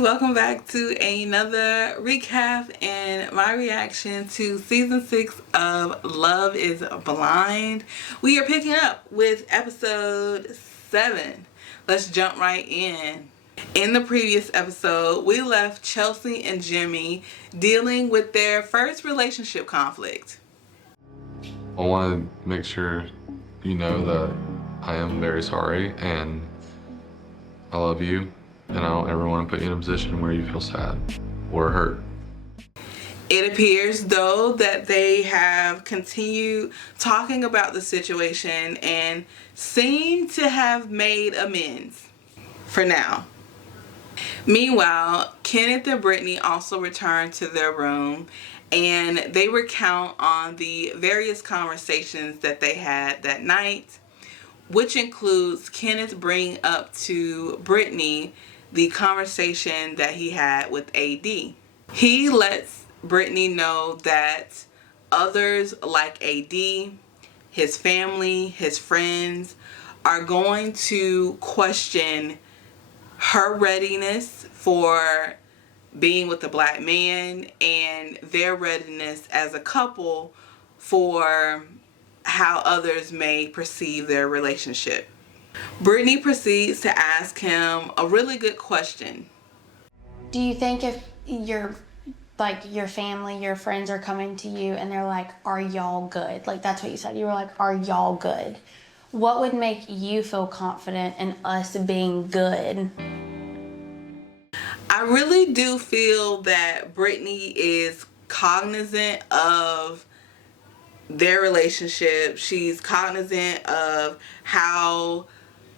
welcome back to another recap and my reaction to season 6 of Love is Blind. We are picking up with episode 7. Let's jump right in. In the previous episode, we left Chelsea and Jimmy dealing with their first relationship conflict. I want to make sure you know that I am very sorry and I love you, and I don't ever want to put you in a position where you feel sad or hurt. It appears, though, that they have continued talking about the situation and seem to have made amends for now. Meanwhile, Kenneth and Brittany also returned to their room and they recount on the various conversations that they had that night, which includes Kenneth bringing up to Brittany the conversation that he had with AD. He lets Brittany know that others like AD, his family, his friends, are going to question her readiness for being with a black man and their readiness as a couple for how others may perceive their relationship. Brittany proceeds to ask him a really good question. Do you think if your family, your friends are coming to you and they're like, are y'all good? Like, that's what you said. You were like, are y'all good? What would make you feel confident in us being good? I really do feel that Brittany is cognizant of their relationship. She's cognizant of how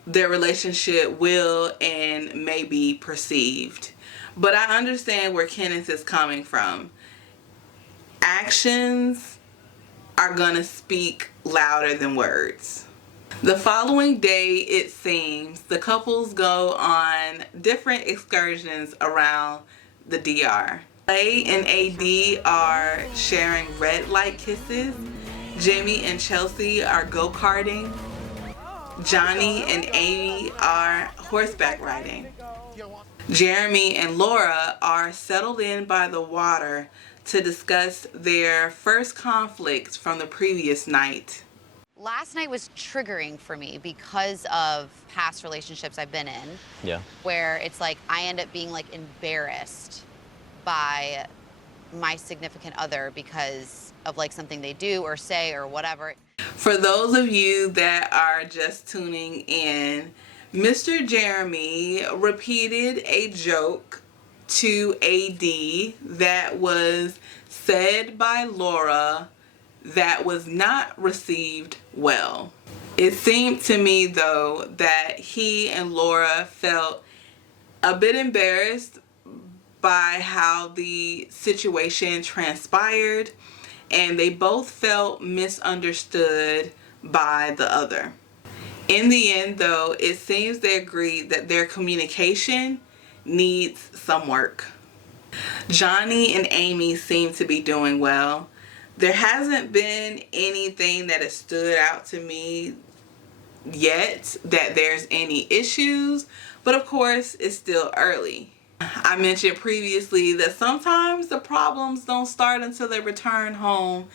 their relationship will and may be perceived. But I understand where Kenneth is coming from. Actions are gonna speak louder than words. The following day, it seems, the couples go on different excursions around the DR. Clay and AD are sharing red light kisses. Jimmy and Chelsea are go-karting. Johnny and Amy are horseback riding. Jeremey and Laura are settled in by the water to discuss their first conflict from the previous night. Last night was triggering for me because of past relationships I've been in. Yeah. Where it's like I end up being like embarrassed by my significant other because of like something they do or say or whatever. For those of you that are just tuning in, Mr. Jeremey repeated a joke to AD that was said by Laura that was not received well. It seemed to me, though, that he and Laura felt a bit embarrassed by how the situation transpired, and they both felt misunderstood by the other. In the end, though, it seems they agreed that their communication needs some work. Johnny and Amy seem to be doing well. There hasn't been anything that has stood out to me yet that there's any issues, but of course it's still early. I mentioned previously that sometimes the problems don't start until they return home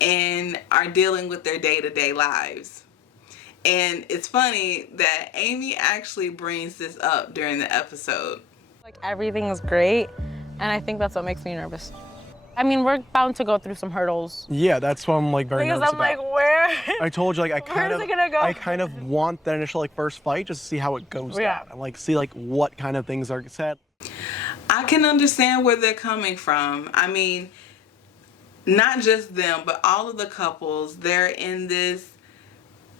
and are dealing with their day-to-day lives. And it's funny that Amy actually brings this up during the episode. Like, everything is great, and I think that's what makes me nervous. I mean, we're bound to go through some hurdles. Yeah, that's what I'm like very nervous because I'm about. like, where? I told you, like, Where's it gonna go? I kind of want that initial like first fight just to see how it goes down and like see like what kind of things are said. I can understand where they're coming from. I mean, not just them, but all of the couples, they're in this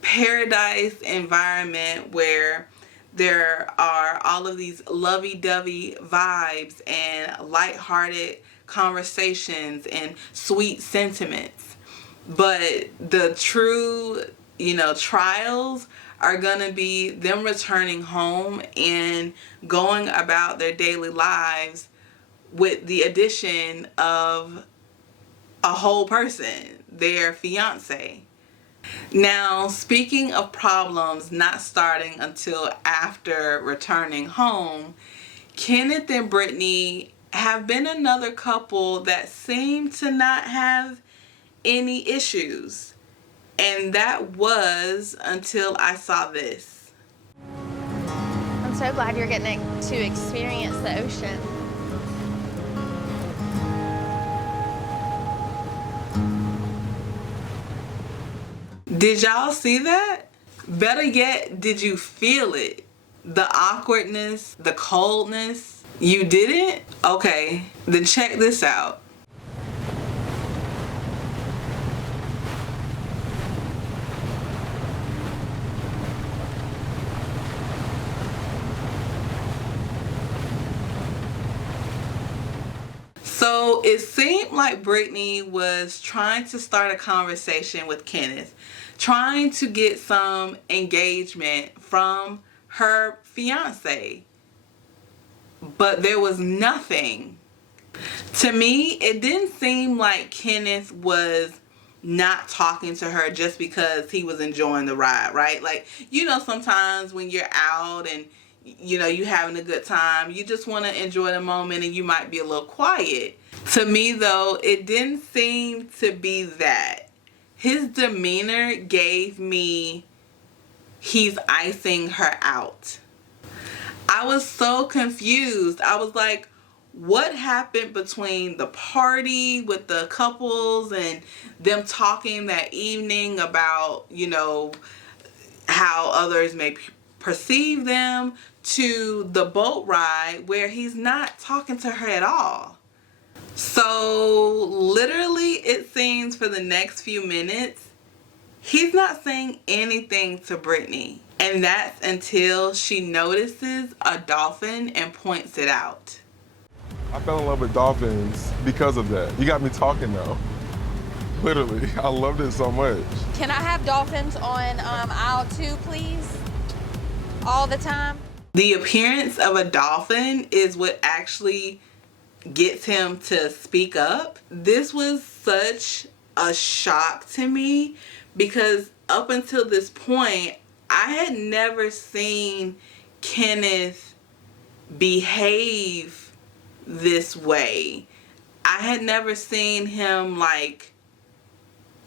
paradise environment where there are all of these lovey-dovey vibes and lighthearted conversations and sweet sentiments. But the true, trials are gonna be them returning home and going about their daily lives with the addition of a whole person, their fiance. Now, speaking of problems not starting until after returning home, Kenneth and Brittany have been another couple that seem to not have any issues. And that was until I saw this. I'm so glad you're getting to experience the ocean. Did y'all see that? Better yet, did you feel it? The awkwardness, the coldness. You didn't? Okay, then check this out. So it seemed like Brittany was trying to start a conversation with Kenneth, trying to get some engagement from her fiance, but there was nothing. To me, it didn't seem like Kenneth was not talking to her just because he was enjoying the ride, right? Like, you know, sometimes when you're out and you know, you having a good time, you just want to enjoy the moment and you might be a little quiet. To me though, it didn't seem to be that. His demeanor gave me he's icing her out. I was so confused. I was like, what happened between the party with the couples and them talking that evening about, you know, how others may perceive them, to the boat ride where he's not talking to her at all. So literally it seems for the next few minutes he's not saying anything to Brittany, and that's until she notices a dolphin and points it out. I fell in love with dolphins because of that. You got me talking now. Literally, I loved it so much. Can I have dolphins on aisle 2, please? All the time? The appearance of a dolphin is what actually gets him to speak up. This was such a shock to me because up until this point, I had never seen Kenneth behave this way. I had never seen him, like,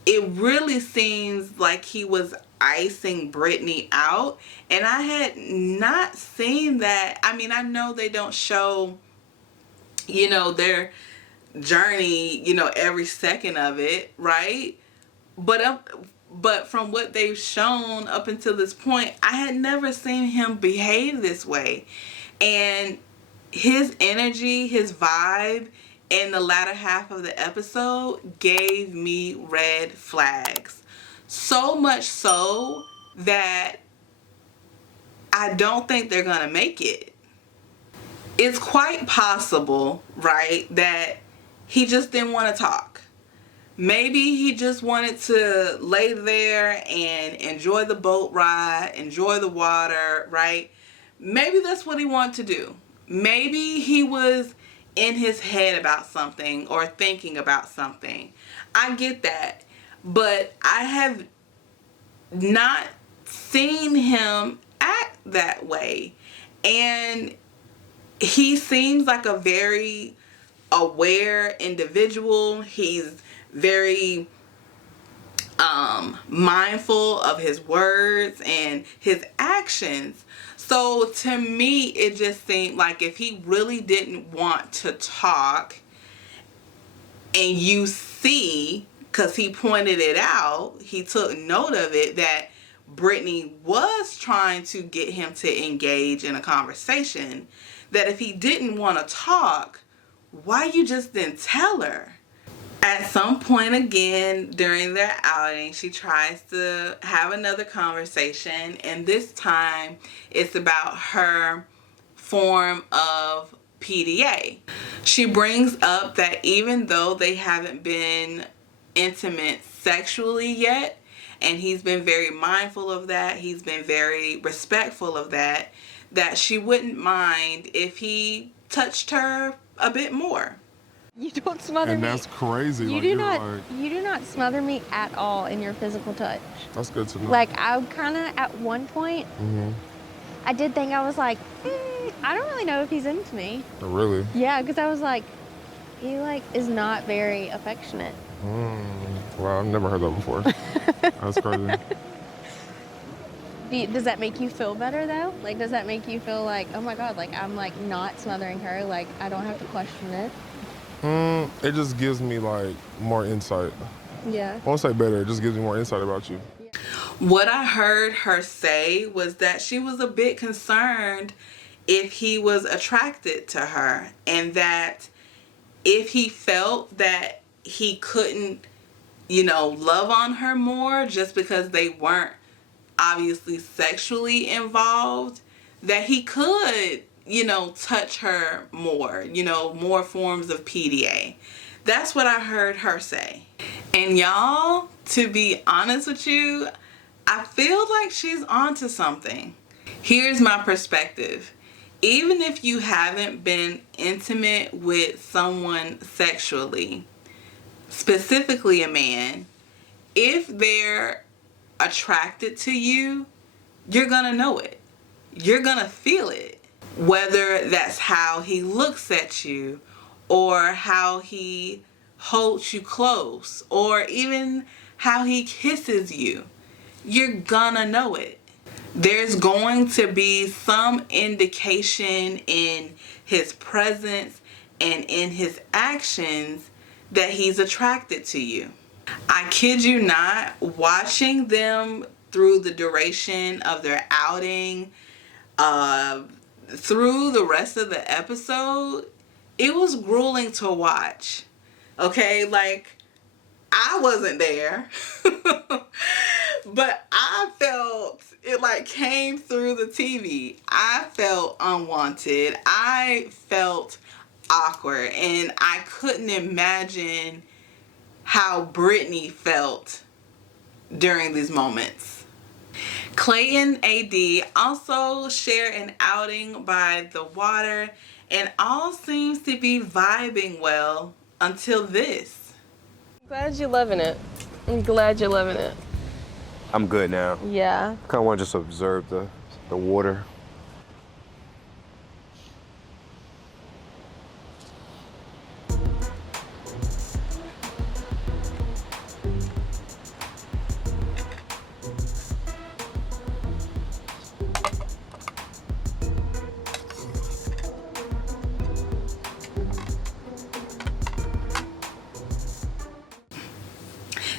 it really seems like he was icing Brittany out, and I had not seen that. I mean, I know they don't show, you know, their journey, you know, every second of it, right? But from what they've shown up until this point, I had never seen him behave this way. And his energy, his vibe in the latter half of the episode gave me red flags. So much so that I don't think they're gonna make it. It's quite possible, right, that he just didn't want to talk. Maybe he just wanted to lay there and enjoy the boat ride, enjoy the water, right? Maybe that's what he wanted to do. Maybe he was in his head about something or thinking about something. I get that. But I have not seen him act that way. And he seems like a very aware individual. He's very mindful of his words and his actions. So to me, it just seemed like if he really didn't want to talk, and you see, because he pointed it out, he took note of it, that Brittany was trying to get him to engage in a conversation, that if he didn't want to talk, why you just didn't tell her? At some point again during their outing, she tries to have another conversation, and this time it's about her form of PDA. She brings up that even though they haven't been intimate sexually yet, and he's been very mindful of that, he's been very respectful of that, that she wouldn't mind if he touched her a bit more. You don't smother me. And that's crazy. You like, do you're not. like, You do not smother me at all in your physical touch. that's good to know. Like I kind of at one point, I did think, I was like, I don't really know if he's into me. Really? Yeah, because I was like, he like is not very affectionate. Wow, I've never heard that before. That's crazy. Does that make you feel better though? Like, does that make you feel like, oh my God, like I'm like not smothering her, like I don't have to question it? It just gives me like more insight. Yeah. I won't say better, it just gives me more insight about you. What I heard her say was that she was a bit concerned if he was attracted to her, and that if he felt that he couldn't, love on her more just because they weren't obviously sexually involved, that he could, touch her more, more forms of PDA. That's what I heard her say. And y'all, to be honest with you, I feel like she's onto something. Here's my perspective. Even if you haven't been intimate with someone sexually, specifically a man, if they're attracted to you, you're gonna know it. You're gonna feel it. Whether that's how he looks at you, or how he holds you close, or even how he kisses you, you're gonna know it. There's going to be some indication in his presence and in his actions that he's attracted to you. I kid you not, watching them through the duration of their outing, through the rest of the episode, it was grueling to watch. Okay, like, I wasn't there, but I felt it like came through the TV. I felt unwanted. I felt awkward, and I couldn't imagine how Brittany felt during these moments. Clay and AD also share an outing by the water, and all seems to be vibing well until this. Glad you're loving it. I'm glad you're loving it. I'm good now. Yeah. Kind of want to just observe the water.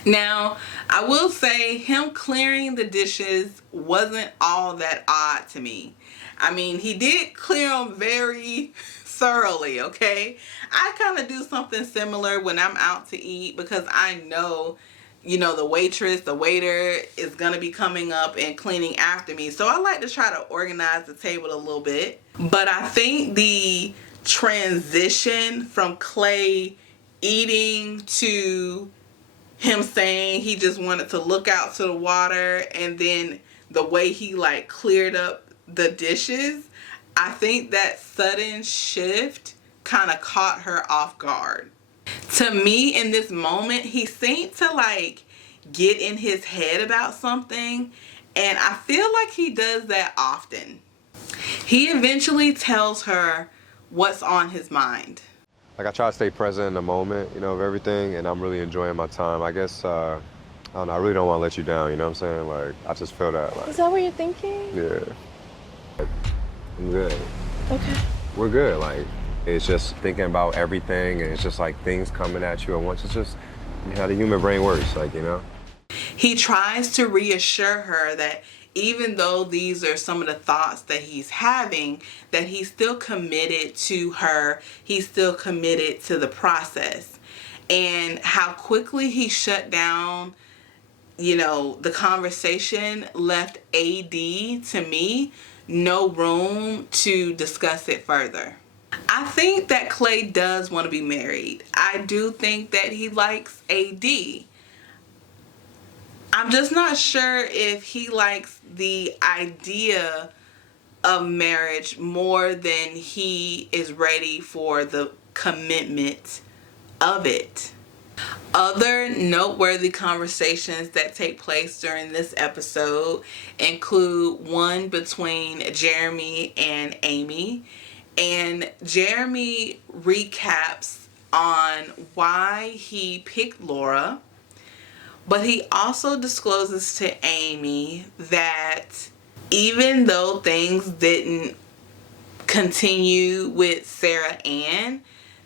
Now, I will say him clearing the dishes wasn't all that odd to me. I mean, he did clear them very thoroughly, okay? I kind of do something similar when I'm out to eat, because I know, the waitress, the waiter is going to be coming up and cleaning after me. So I like to try to organize the table a little bit. But I think the transition from Clay eating to him saying he just wanted to look out to the water, and then the way he like cleared up the dishes, I think that sudden shift kind of caught her off guard. To me, in this moment, he seemed to like get in his head about something, and I feel like he does that often. He eventually tells her what's on his mind. Like, I try to stay present in the moment, of everything, and I'm really enjoying my time. I guess, I don't know, I really don't want to let you down, you know what I'm saying? Like, I just feel that. Like, Is that what you're thinking? yeah. I'm good. Okay. We're good. Like, it's just thinking about everything, and it's just like things coming at you at once. It's just how the human brain works, like, He tries to reassure her that even though these are some of the thoughts that he's having, that he's still committed to her, he's still committed to the process. And how quickly he shut down, the conversation left AD, to me, no room to discuss it further. I think that Clay does want to be married. I do think that he likes AD. I'm just not sure if he likes the idea of marriage more than he is ready for the commitment of it. Other noteworthy conversations that take place during this episode include one between Jeremey and Amy. And Jeremey recaps on why he picked Laura, but he also discloses to Amy that even though things didn't continue with Sarah Ann,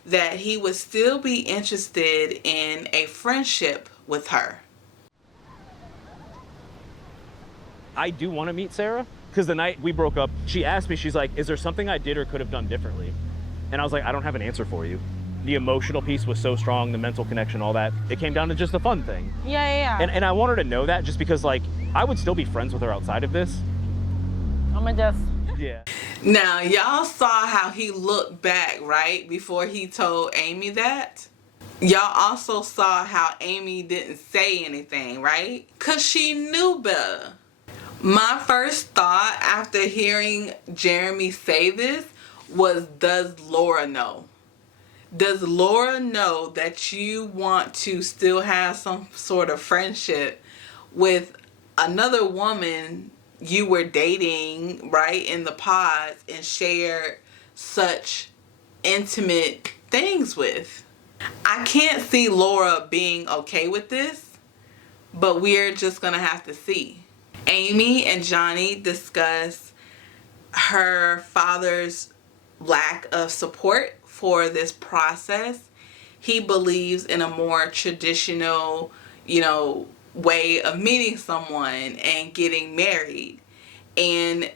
that he would still be interested in a friendship with her. I do want to meet Sarah, because the night we broke up, she asked me, she's like, is there something I did or could have done differently? And I was like, I don't have an answer for you. The emotional piece was so strong, the mental connection, all that. It came down to just the fun thing. Yeah. And I want her to know that, just because, like, I would still be friends with her outside of this. I'm gonna just... Yeah. Now, y'all saw how he looked back, right? Before he told Amy that. Y'all also saw how Amy didn't say anything, right? Because she knew better. My first thought after hearing Jeremey say this was, does Laura know? Does Laura know that you want to still have some sort of friendship with another woman you were dating, right, in the pods and shared such intimate things with? I can't see Laura being okay with this, but we're just gonna have to see. Amy and Johnny discuss her father's lack of support for this process. He believes in a more traditional, way of meeting someone and getting married. And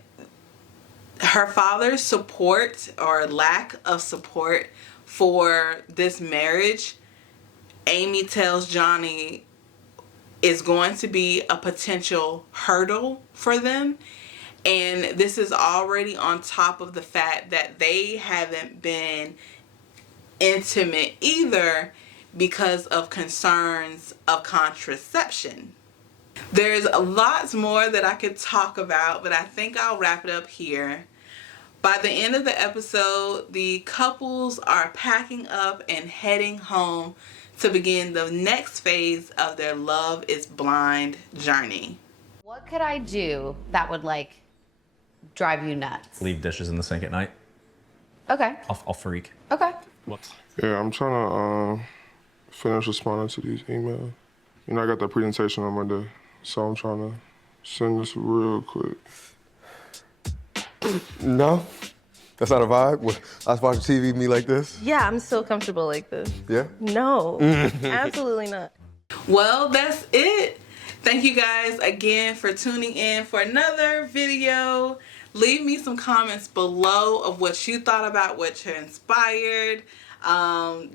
her father's support or lack of support for this marriage, Amy tells Johnny, is going to be a potential hurdle for them. And this is already on top of the fact that they haven't been intimate either because of concerns of contraception. There's lots more that I could talk about, but I think I'll wrap it up here. By the end of the episode, the couples are packing up and heading home to begin the next phase of their Love is Blind journey. What could I do that would, like, drive you nuts? Leave dishes in the sink at night. Okay. I'll freak. Okay. Yeah, I'm trying to finish responding to these emails. I got that presentation on Monday, so I'm trying to send this real quick. No? That's not a vibe? I was watching TV me like this? Yeah, I'm so comfortable like this. Yeah? No, absolutely not. Well, that's it. Thank you guys again for tuning in for another video. Leave me some comments below of what you thought about what transpired.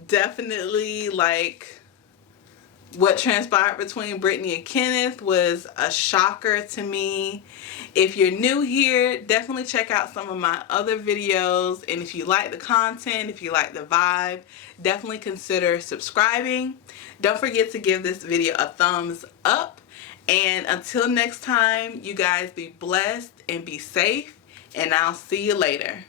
Definitely, like, what transpired between Brittany and Kenneth was a shocker to me. If you're new here, definitely check out some of my other videos. And if you like the content, if you like the vibe, definitely consider subscribing. Don't forget to give this video a thumbs up. And until next time, you guys be blessed and be safe. And I'll see you later.